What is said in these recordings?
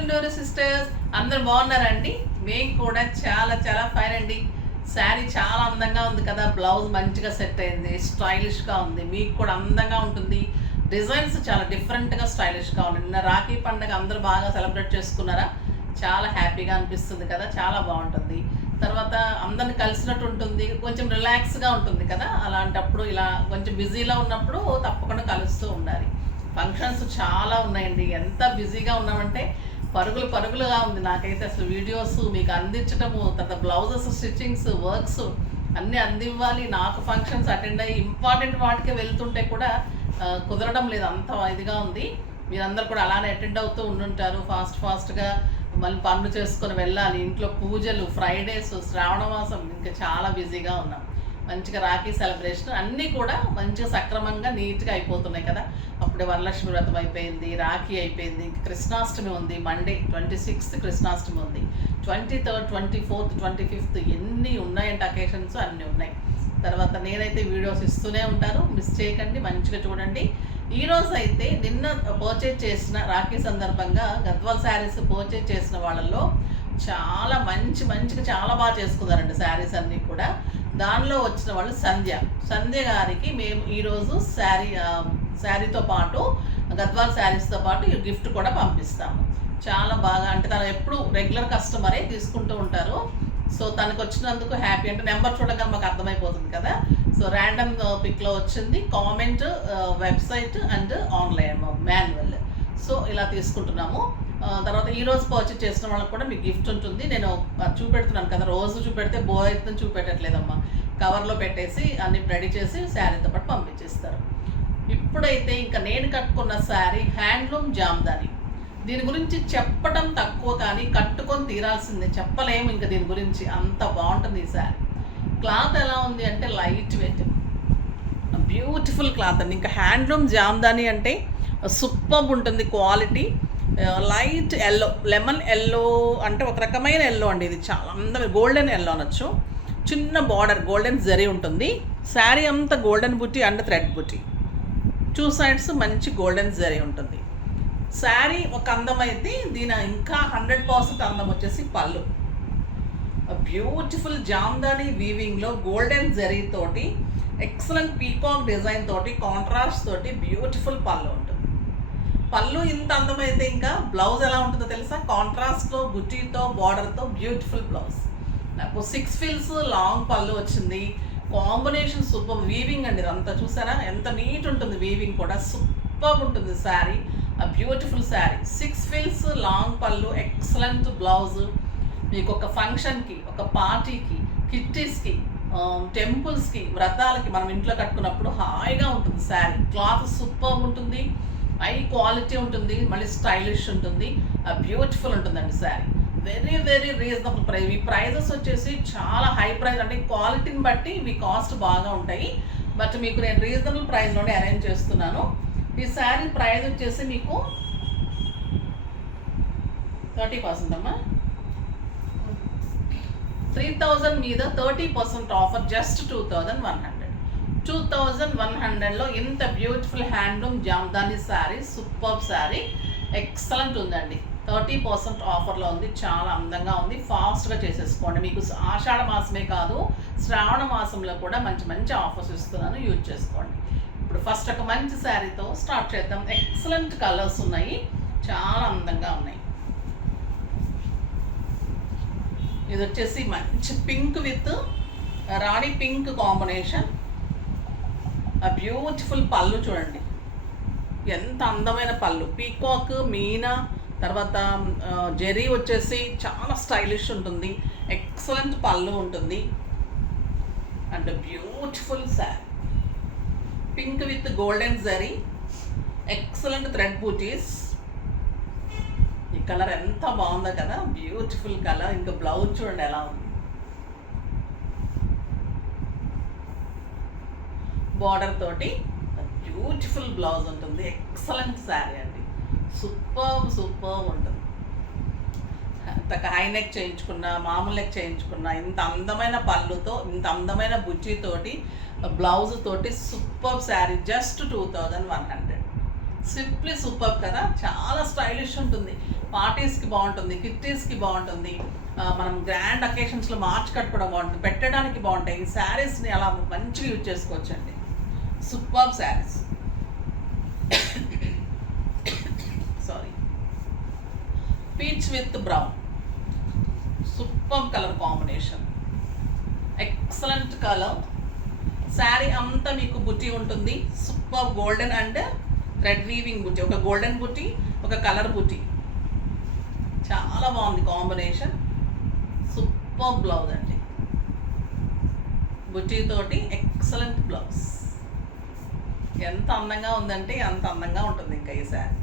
Chunduru sisters అందరు బాగున్నారండి. మేము కూడా చాలా చాలా ఫైన్ అండి. శారీ చాలా అందంగా ఉంది కదా, బ్లౌజ్ మంచిగా సెట్ అయింది, స్టైలిష్గా ఉంది, మీకు కూడా అందంగా ఉంటుంది. డిజైన్స్ చాలా డిఫరెంట్గా స్టైలిష్గా ఉంది. నిన్న రాఖీ పండుగ అందరూ బాగా సెలబ్రేట్ చేసుకున్నారా? చాలా హ్యాపీగా అనిపిస్తుంది కదా, చాలా బాగుంటుంది. తర్వాత అందరిని కలిసినట్టు ఉంటుంది, కొంచెం రిలాక్స్గా ఉంటుంది కదా. అలాంటప్పుడు ఇలా కొంచెం బిజీలో ఉన్నప్పుడు తప్పకుండా కలుస్తూ ఉండాలి. ఫంక్షన్స్ చాలా ఉన్నాయండి. ఎంత బిజీగా ఉన్నామంటే పరుగులుగా ఉంది. నాకైతే అసలు వీడియోస్ మీకు అందించటము, తర్వాత బ్లౌజెస్ స్టిచ్చింగ్స్ వర్క్స్ అన్నీ అందివ్వాలి. నాకు ఫంక్షన్స్ అటెండ్ అయ్యి ఇంపార్టెంట్ వాటికి వెళ్తుంటే కూడా కుదరడం లేదు, అంత ఇదిగా ఉంది. మీరందరూ కూడా అలానే అటెండ్ అవుతూ ఉండుంటారు. ఫాస్ట్గా మళ్ళీ పనులు చేసుకొని వెళ్ళాలి. ఇంట్లో పూజలు, ఫ్రైడేస్, శ్రావణ మాసం, ఇంకా చాలా బిజీగా ఉన్నాం. మంచిగా రాఖీ సెలబ్రేషన్ అన్నీ కూడా మంచిగా సక్రమంగా నీట్గా అయిపోతున్నాయి కదా. అప్పుడే వరలక్ష్మి వ్రతం అయిపోయింది, రాఖీ అయిపోయింది, ఇంకా కృష్ణాష్టమి ఉంది. మండే 26th కృష్ణాష్టమి ఉంది, 23rd, 24th, 25th ఎన్ని ఉన్నాయంటే అకేషన్స్ అన్నీ ఉన్నాయి. తర్వాత నేనైతే వీడియోస్ ఇస్తూనే ఉంటాను, మిస్ చేయకండి, మంచిగా చూడండి. ఈరోజు అయితే నిన్న పర్చేజ్ చేసిన రాఖీ సందర్భంగా గద్వాల్ శారీస్ పర్చేజ్ చేసిన వాళ్ళల్లో చాలా మంచిగా చాలా బాగా చేసుకున్నారండి శారీస్ అన్నీ కూడా. దానిలో వచ్చిన వాళ్ళు సంధ్య గారికి మేము ఈరోజు శారీతో పాటు గద్వాల్ శారీస్తో పాటు గిఫ్ట్ కూడా పంపిస్తాము. చాలా బాగా, అంటే తను ఎప్పుడు రెగ్యులర్ కస్టమరే తీసుకుంటూ ఉంటారు. సో తనకు వచ్చినందుకు హ్యాపీ. అంటే నెంబర్ చూడగా మాకు అర్థమైపోతుంది కదా. సో ర్యాండమ్ పిక్లో వచ్చింది, comment, website and online manual. So ఇలా తీసుకుంటున్నాము. తర్వాత ఈరోజు పర్చేజ్ చేసిన వాళ్ళకి కూడా మీకు గిఫ్ట్ ఉంటుంది. నేను చూపెడుతున్నాను కదా, రోజు చూపెడితే బోర్ అయితే చూపెట్టట్లేదమ్మా. కవర్లో పెట్టేసి అన్ని రెడీ చేసి శారీతో పాటు పంపించేస్తారు. ఇప్పుడైతే ఇంకా నేను కట్టుకున్న శారీ హ్యాండ్లూమ్ జామ్దాని. దీని గురించి చెప్పడం తక్కువ, కానీ కట్టుకొని తీరాల్సిందే, చెప్పలేము ఇంకా దీని గురించి, అంత బాగుంటుంది ఈ శారీ. క్లాత్ ఎలా ఉంది అంటే లైట్ వెయిట్, బ్యూటిఫుల్ క్లాత్ అండి. ఇంకా హ్యాండ్లూమ్ జామ్దాని అంటే సూపర్ ఉంటుంది quality. Light yellow, lemon yellow అంటే ఒక రకమైన ఎల్లో అండి. ఇది చాలా అందమైన గోల్డెన్ ఎల్లో అనొచ్చు. చిన్న బార్డర్ గోల్డెన్ జరీ ఉంటుంది. శారీ అంతా గోల్డెన్ బుట్టి అండ్ థ్రెడ్ బుట్టి, 2 sides మంచి గోల్డెన్ జరీ ఉంటుంది. శారీ ఒక అందం అయితే దీని ఇంకా 100% అందం వచ్చేసి పళ్ళు. బ్యూటిఫుల్ జామ్దాని వీవింగ్లో గోల్డెన్ జరీ తోటి, ఎక్సలెంట్ పీకాక్ డిజైన్ తోటి, కాంట్రాస్ట్ తోటి బ్యూటిఫుల్ పళ్ళు ఉంటుంది. పళ్ళు ఇంత అందమైతే ఇంకా బ్లౌజ్ ఎలా ఉంటుందో తెలుసా? కాంట్రాస్ట్లో బుట్టీతో బార్డర్తో బ్యూటిఫుల్ బ్లౌజ్. నాకు 6 ఫీల్స్ లాంగ్ పళ్ళు వచ్చింది. Combination super. వీవింగ్ అండి అంతా చూసారా ఎంత నీట్ ఉంటుంది, వీవింగ్ కూడా సూపర్ ఉంటుంది sari. Beautiful sari, 6 feels long పళ్ళు, ఎక్సలెంట్ బ్లౌజ్. మీకు ఒక ఫంక్షన్కి, ఒక పార్టీకి, కిట్టీస్కి, టెంపుల్స్కి, వ్రతాలకి మనం ఇంట్లో కట్టుకున్నప్పుడు హాయిగా ఉంటుంది శారీ. క్లాత్ సూపర్ ఉంటుంది, హై క్వాలిటీ ఉంటుంది, మళ్ళీ స్టైలిష్ ఉంటుంది, బ్యూటిఫుల్ ఉంటుందండి శారీ. Very reasonable price. ఈ ప్రైజెస్ వచ్చేసి చాలా హై ప్రైస్, అంటే క్వాలిటీని బట్టి ఇవి కాస్ట్ బాగా ఉంటాయి. బట్ మీకు నేను రీజనబుల్ ప్రైస్లోనే అరేంజ్ చేస్తున్నాను. ఈ శారీ ప్రైస్ వచ్చేసి మీకు 30% అమ్మా, 3000 మీద 30% ఆఫర్, జస్ట్ 2100. 2100లో ఇంత beautiful handloom Jamdani sari, super sari, excellent ఉందండి. 30% ఆఫర్లో ఉంది, చాలా అందంగా ఉంది. ఫాస్ట్గా చేసేసుకోండి. మీకు ఆషాఢ మాసమే కాదు, శ్రావణ మాసంలో కూడా మంచి ఆఫర్స్ ఇస్తున్నాను, యూజ్ చేసుకోండి. ఇప్పుడు ఫస్ట్ ఒక మంచి శారీతో స్టార్ట్ చేద్దాం. ఎక్సలెంట్ కలర్స్ ఉన్నాయి, చాలా అందంగా ఉన్నాయి. ఇది వచ్చేసి మంచి pink with Rani pink combination. Beautiful పళ్ళు చూడండి, ఎంత అందమైన పళ్ళు. పీకాక్, మీనా, తర్వాత జెరీ వచ్చేసి చాలా స్టైలిష్ ఉంటుంది. ఎక్సలెంట్ పళ్ళు ఉంటుంది and beautiful sari. Pink with golden zari, excellent thread బూటీస్. ఈ కలర్ ఎంత బాగుందో కదా, బ్యూటిఫుల్ కలర్. ఇంకా బ్లౌజ్ చూడండి ఎలా ఉంది, బార్డర్ తోటి బ్యూటిఫుల్ బ్లౌజ్ ఉంటుంది. ఎక్సలెంట్ శారీ అండి, సూపర్ ఉంటుంది. హై నెక్ చేయించుకున్నా, మామూలు నెక్ చేయించుకున్నా, ఇంత అందమైన పళ్ళుతో, ఇంత అందమైన బుజ్జితోటి, బ్లౌజ్ తోటి super sari, just 2100. Simply super కదా, చాలా స్టైలిష్ ఉంటుంది. పార్టీస్కి బాగుంటుంది, కిట్టీస్కి బాగుంటుంది, మనం గ్రాండ్ అకేషన్స్లో మార్చి కట్టుకోవడం బాగుంటుంది, పెట్టడానికి బాగుంటాయి. ఈ శారీస్ని అలా మంచిగా యూజ్ చేసుకోవచ్చండి. Super saris. Sorry, peach with brown, super colour combination, excellent colour. Sari అంతా మీకు బుట్టి ఉంటుంది, super golden and thread weaving బుట్టి, ఒక గోల్డెన్ బుట్టి, ఒక కలర్ బుట్టి, చాలా బాగుంది కాంబినేషన్. సూపర్ బ్లౌజ్ అండి, బుట్టీతోటి ఎక్సలెంట్ బ్లౌజ్. ఎంత అందంగా ఉందంటే అంత అందంగా ఉంటుంది ఇంకా ఈ శారీ.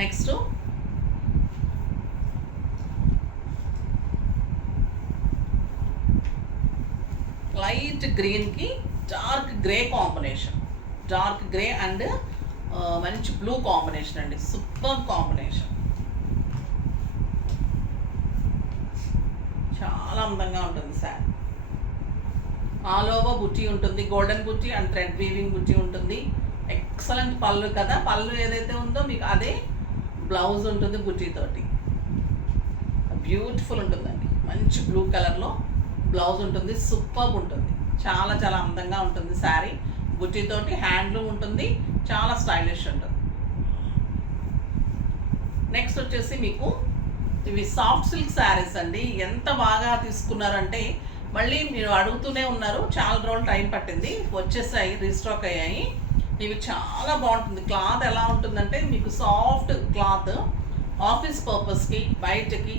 నెక్స్ట్ లైట్ గ్రీన్కి dark grey combination, dark grey and మంచి బ్లూ కాంబినేషన్ అండి, సూపర్ కాంబినేషన్. చాలా అందంగా ఉంటుంది శారీ. ఆల్ ఓవర్ బుట్టి ఉంటుంది, గోల్డెన్ బుట్టి అండ్ థ్రెడ్ వీవింగ్ బుట్టి ఉంటుంది. ఎక్సలెంట్ పళ్ళు కదా, పళ్ళు ఏదైతే ఉందో మీకు అదే బ్లౌజ్ ఉంటుంది బుట్టీతోటి. బ్యూటిఫుల్ ఉంటుందండి, మంచి బ్లూ కలర్లో బ్లౌజ్ ఉంటుంది, సూపర్ ఉంటుంది. చాలా చాలా అందంగా ఉంటుంది శారీ. బుట్టీతోటి హ్యాండ్లూమ్ ఉంటుంది, చాలా స్టైలిష్ ఉంటుంది. నెక్స్ట్ వచ్చేసి మీకు ఇవి సాఫ్ట్ సిల్క్ శారీస్ అండి. ఎంత బాగా తీసుకున్నారంటే మళ్ళీ మీరు అడుగుతూనే ఉన్నారు, చాలా రోజులు టైం పట్టింది, వచ్చేసాయి, రీస్టాక్ అయ్యాయి. ఇవి చాలా బాగుంటుంది. క్లాత్ ఎలా ఉంటుందంటే మీకు సాఫ్ట్ క్లాత్, ఆఫీస్ పర్పస్కి, బయటకి,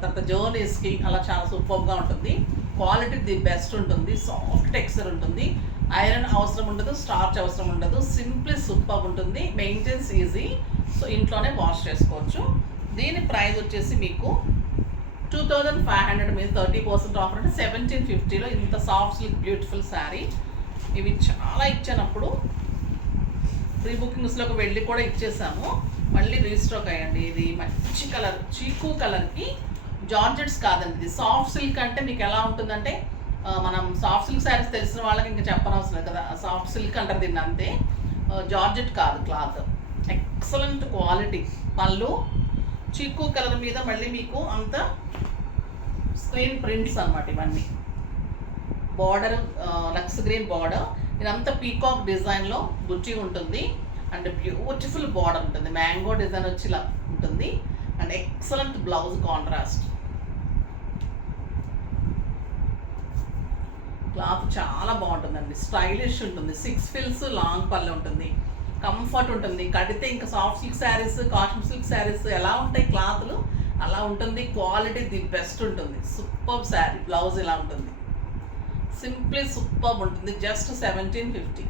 తర్వాత జర్నీస్కి అలా చాలా సూపర్గా ఉంటుంది. క్వాలిటీ ది బెస్ట్ ఉంటుంది, సాఫ్ట్ టెక్స్చర్ ఉంటుంది, ఐరన్ అవసరం ఉండదు, స్టార్చ్ అవసరం ఉండదు, సింప్లీ సూపర్ ఉంటుంది, మెయింటెన్స్ ఈజీ. సో ఇంట్లోనే వాష్ చేసుకోవచ్చు. దీని ప్రైస్ వచ్చేసి మీకు 2500 మీద 30% ఆఫర్ అంటే 1750లో ఇంత సాఫ్ట్ సిల్క్ బ్యూటిఫుల్ శారీ. ఇవి చాలా ఇచ్చినప్పుడు ప్రీ బుకింగ్స్లోకి వెళ్ళి కూడా ఇచ్చేసాము, మళ్ళీ రీస్టాక్ అయ్యండి. ఇది మంచి కలర్, చీకు కలర్కి జార్జెట్స్ కాదండి, ఇది సాఫ్ట్ సిల్క్. అంటే మీకు ఎలా ఉంటుందంటే మనం సాఫ్ట్ సిల్క్ శారీస్ తెలిసిన వాళ్ళకి ఇంకా చెప్పనవసరం లేదు కదా, సాఫ్ట్ సిల్క్ అంటారు దీన్ని, అంతే. జార్జెట్ కాదు క్లాత్, ఎక్సలెంట్ క్వాలిటీ. పళ్ళు చీకు కలర్ మీద మళ్ళీ మీకు అంత స్క్రీన్ ప్రింట్స్ అన్నమాట ఇవన్నీ. బార్డర్ లక్స్ గ్రీన్ బార్డర్, ఇదంతా పీకాక్ డిజైన్లో బుచ్చి ఉంటుంది అండ్ బ్యూటిఫుల్ బార్డర్ ఉంటుంది, మ్యాంగో డిజైన్ వచ్చి ఇలా ఉంటుంది and excellent blouse contrast. Cloth చాలా బాగుంటుందండి, స్టైలిష్ ఉంటుంది, 6 ఫిల్స్ లాంగ్ పళ్ళు ఉంటుంది, కంఫర్ట్ ఉంటుంది. కడితే ఇంకా soft silk saris, cotton silk saris ఎలా ఉంటాయి క్లాత్లు అలా ఉంటుంది. క్వాలిటీ ది బెస్ట్ ఉంటుంది, సూపర్ శారీ. బ్లౌజ్ ఇలా ఉంటుంది, సింప్లీ సూపర్ ఉంటుంది. జస్ట్ 1750.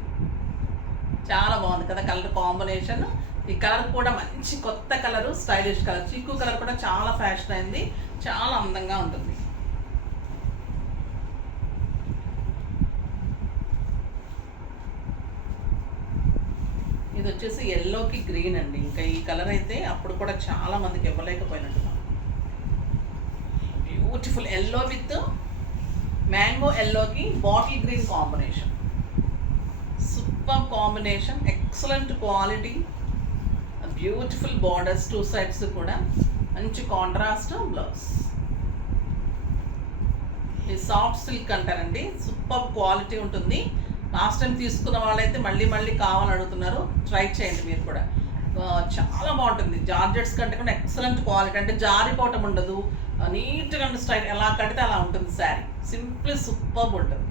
చాలా బాగుంది కదా కలర్ కాంబినేషన్. ఈ కలర్ కూడా మంచి కొత్త కలరు, స్టైలిష్ కలర్. చీకు కలర్ కూడా చాలా ఫ్యాషన్ అయింది, చాలా అందంగా ఉంటుంది. ఇది వచ్చేసి ఎల్లోకి గ్రీన్ అండి. ఇంకా ఈ కలర్ అయితే అప్పుడు కూడా చాలా మందికి ఇవ్వలేకపోయినట్టున్నాం. బ్యూటిఫుల్ ఎల్లో విత్ మ్యాంగో ఎల్లోకి bottle green combination, super combination, excellent quality, beautiful borders 2 sides కూడా, మంచి కాంట్రాస్ట్ బ్లౌజ్. ఇది సాఫ్ట్ సిల్క్ అంటారండి, సూపర్ క్వాలిటీ ఉంటుంది. లాస్ట్ టైం తీసుకున్న వాళ్ళైతే మళ్ళీ మళ్ళీ కావాలని అడుగుతున్నారు, ట్రై చేయండి మీరు కూడా. చాలా బాగుంటుంది, జార్జెట్స్ కంటే కూడా ఎక్సలెంట్ క్వాలిటీ. అంటే జారిపోవటం ఉండదు, నీట్గా స్టైల్, ఎలా కడితే అలా ఉంటుంది శారీ, సింప్లీ సూపర్ ఉంటుంది.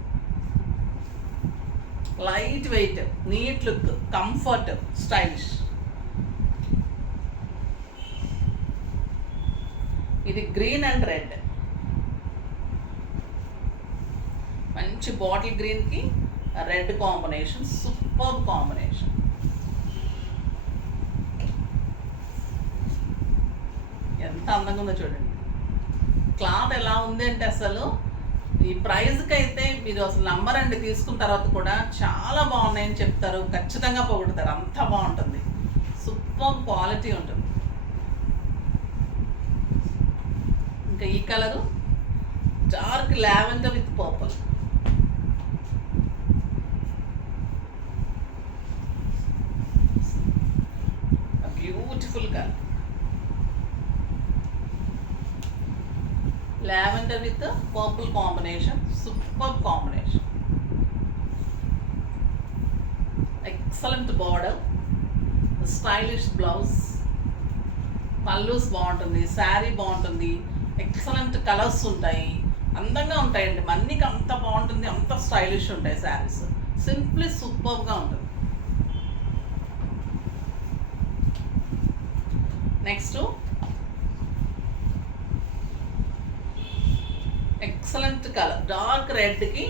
Light weight, neat look, comfort, stylish. ఇది గ్రీన్ అండ్ రెడ్, మంచి బాటిల్ గ్రీన్కి రెడ్ కాంబినేషన్, సూపర్ కాంబినేషన్. ఎంత అందంగా ఉందో చూడండి. క్లాత్ ఎలా ఉంది అంటే అసలు ఈ ప్రైస్కి అయితే మీరు అసలు నమ్మరండి, తీసుకున్న తర్వాత కూడా చాలా బాగున్నాయని చెప్తారు, ఖచ్చితంగా పొగుడుతారు, అంత బాగుంటుంది, సూపర్ క్వాలిటీ ఉంటుంది. ఇంకా ఈ colour dark lavender with purple, beautiful colour, lavender with purple combination, super combination. Excellent border, stylish blouse, pallus బాగుంటుంది, శారీ బాగుంటుంది, ఎక్సలెంట్ కలర్స్ ఉంటాయి, అందంగా ఉంటాయండి. మన్నీకి అంత బాగుంటుంది, అంత స్టైలిష్ ఉంటాయి శారీస్. సింప్లీ సూపర్గా ఉంటుంది. నెక్స్ట్ ఎక్సలెంట్ కలర్, డార్క్ రెడ్కి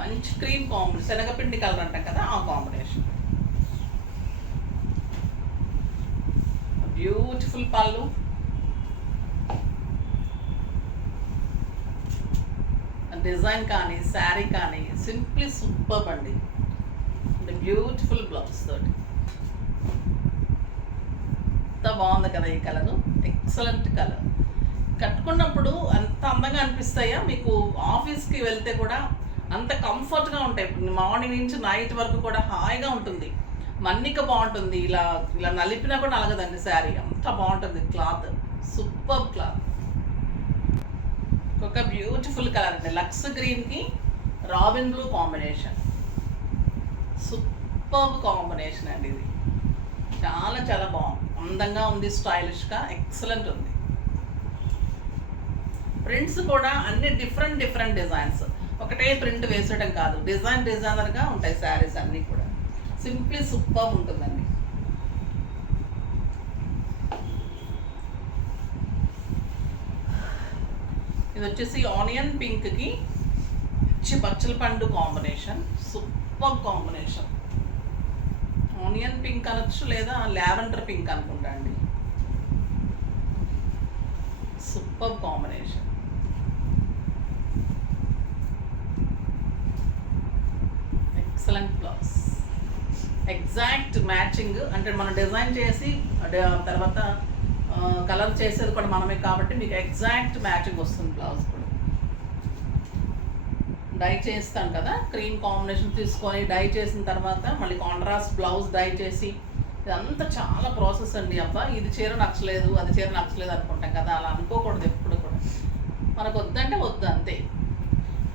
మంచి క్రీమ్ కాంబినేషన్, శనగపిండి కలర్ అంటాం కదా ఆ కాంబినేషన్. బ్యూటిఫుల్ పళ్ళు, డిజైన్ కానీ శారీ కానీ సింప్లీ సూపర్ అండి. బ్యూటిఫుల్ బ్లౌజ్ తోటి ఎంత బాగుంది కదా ఈ కలరు, ఎక్సలెంట్ కలర్. కట్టుకున్నప్పుడు అంత అందంగా అనిపిస్తాయా మీకు? ఆఫీస్కి వెళ్తే కూడా అంత కంఫర్ట్గా ఉంటాయి. మార్నింగ్ నుంచి నైట్ వరకు కూడా హాయిగా ఉంటుంది. మన్నిక బాగుంటుంది, ఇలా ఇలా నలిపినా కూడా నలగదండి శారీ, అంత బాగుంటుంది. Cloth super cloth. ఒక బ్యూటిఫుల్ కలర్ అండి, లక్స్ గ్రీన్కి robin blue combination, super combination అండి. ఇది చాలా చాలా బాగుంది, అందంగా ఉంది, స్టైలిష్గా ఎక్సలెంట్ ఉంది. ప్రింట్స్ కూడా అన్ని డిఫరెంట్ డిఫరెంట్ డిజైన్స్, ఒకటే ప్రింట్ వేసేయడం కాదు, డిజైనర్గా ఉంటాయి శారీస్ అన్నీ కూడా. సింప్లీ సూపర్ ఉంటుందండి. ఇది వచ్చేసి ఆనియన్ పింక్కి పచ్చల పండు combination, super combination. Onion pink అనొచ్చు లేదా లావెండర్ పింక్ అనుకుంటా అండి. Super combination. Excellent blouse, exact matching. అంటే మనం డిజైన్ చేసి తర్వాత కలర్ చేసేది కూడా మనమే కాబట్టి మీకు ఎగ్జాక్ట్ మ్యాచింగ్ వస్తుంది. బ్లౌజ్ కూడా డై చేస్తాం కదా, క్రీమ్ కాంబినేషన్ తీసుకొని డై చేసిన తర్వాత మళ్ళీ కాంట్రాస్ట్ బ్లౌజ్ డై చేసి, ఇదంతా చాలా ప్రాసెస్ అండి. అబ్బా ఇది చీర నచ్చలేదు, అది చీర నచ్చలేదు అనుకుంటాం కదా, అలా అనుకోకూడదు ఎప్పుడు కూడా. మనకు వద్దంటే వద్దు అంతే.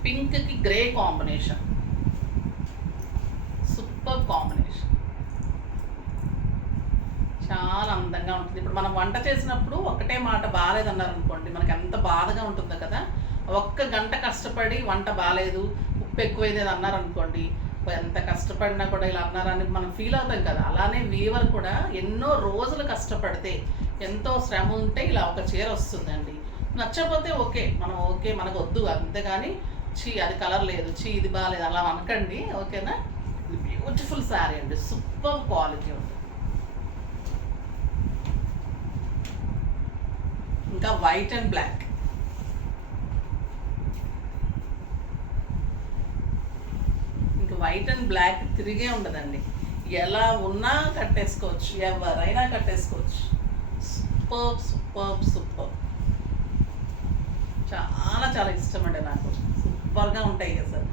పింక్కి గ్రే కాంబినేషన్, సూపర్ కాంబినేషన్, చాలా అందంగా ఉంటుంది. ఇప్పుడు మనం వంట చేసినప్పుడు ఒకటే మాట బాగాలేదన్నారు అనుకోండి, మనకి ఎంత బాధగా ఉంటుందో కదా. ఒక్క గంట కష్టపడి వంట బాగాలేదు, ఉప్పు ఎక్కువైంది అన్నారు అనుకోండి, ఎంత కష్టపడినా కూడా ఇలా అన్నారని మనం ఫీల్ అవుతాం కదా. అలానే వీవర్ కూడా ఎన్నో రోజులు కష్టపడితే, ఎంతో శ్రమ ఉంటే ఇలా ఒక చీర వస్తుందండి. నచ్చకపోతే ఓకే, మనం ఓకే మనకు వద్దు, అంతేగాని చీ అది కలర్ లేదు, చీ ఇది బాగాలేదు అలా అనకండి, ఓకేనా. ఇది బ్యూటిఫుల్ శారీ అండి, సూపర్ క్వాలిటీ ఉంటుంది. ఇంకా వైట్ అండ్ బ్లాక్, ఇంకా వైట్ అండ్ బ్లాక్ తిరిగే ఉండదండి. ఎలా ఉన్నా కట్టేసుకోవచ్చు, ఎవరైనా కట్టేసుకోవచ్చు. సూపర్ సూపర్ సూపర్, చాలా చాలా ఇష్టం అండి నాకు. సూపర్గా ఉంటాయి అసలు,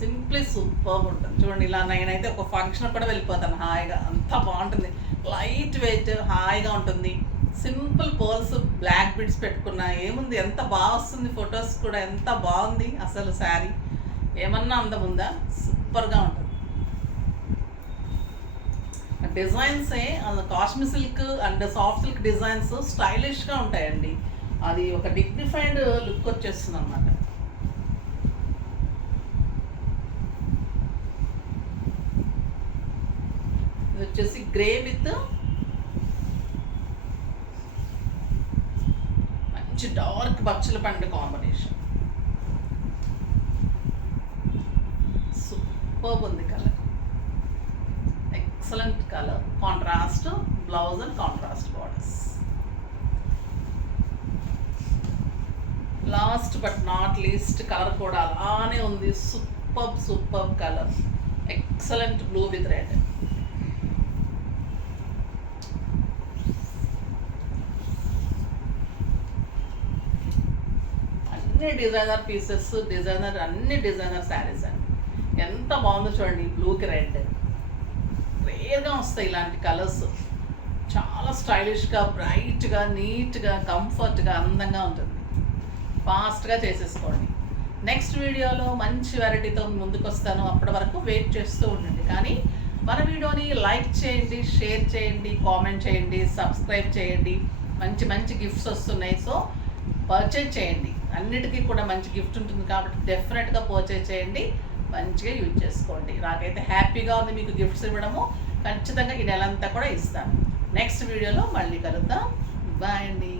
సింప్లీ సూపర్ ఉంటుంది. చూడండి ఇలా నేనైతే ఒక ఫంక్షన్ కూడా వెళ్ళిపోతాను హాయిగా, అంత బాగుంటుంది. లైట్ వెయిట్, హాయిగా ఉంటుంది. సింపుల్ పర్ల్స్, బ్లాక్ బిడ్స్ పెట్టుకున్నా ఏముంది, ఎంత బాగా వస్తుంది. ఫొటోస్ కూడా ఎంత బాగుంది అసలు. శారీ ఏమన్నా అందం ఉందా, సూపర్గా ఉంటుంది. డిజైన్సే Kashmir silk and soft silk designs స్టైలిష్గా ఉంటాయండి. అది ఒక డిగ్నిఫైడ్ లుక్ వచ్చేస్తుంది అన్నమాట. ఇది వచ్చేసి గ్రే విత్ మంచి డార్క్ బచ్చల పండు కాంబినేషన్, సూపర్ ఉంది colour, excellent colour. Contrast blouse and contrast borders. Last but not least colour కూడా అలానే ఉంది, super super colour, excellent blue with red. అన్ని డిజైనర్ పీసెస్, అన్ని డిజైనర్ శారీస్ అండి. ఎంత బాగుందో చూడండి, బ్లూకి రెడ్. రేర్గా వస్తాయి ఇలాంటి కలర్స్, చాలా స్టైలిష్గా, బ్రైట్గా, నీట్గా, కంఫర్ట్గా, అందంగా ఉంటుంది. ఫాస్ట్గా చేసేసుకోండి. నెక్స్ట్ వీడియోలో మంచి వెరైటీతో ముందుకు వస్తాను. అప్పటి వరకు వెయిట్ చేస్తూ ఉండండి. కానీ మన వీడియోని లైక్ చేయండి, షేర్ చేయండి, కామెంట్ చేయండి, సబ్స్క్రైబ్ చేయండి. మంచి మంచి గిఫ్ట్స్ వస్తున్నాయి. సో పర్చేజ్ చేయండి. అన్నిటికీ కూడా మంచి గిఫ్ట్ ఉంటుంది కాబట్టి డెఫినెట్గా పర్చేజ్ చేయండి. మంచిగా యూజ్ చేసుకోండి. నాకైతే హ్యాపీగా ఉంది మీకు గిఫ్ట్స్ ఇవ్వడము. ఖచ్చితంగా ఈ నెలంతా కూడా ఇస్తాను. నెక్స్ట్ వీడియోలో మళ్ళీ కలుద్దాం. బాయ్ అండి.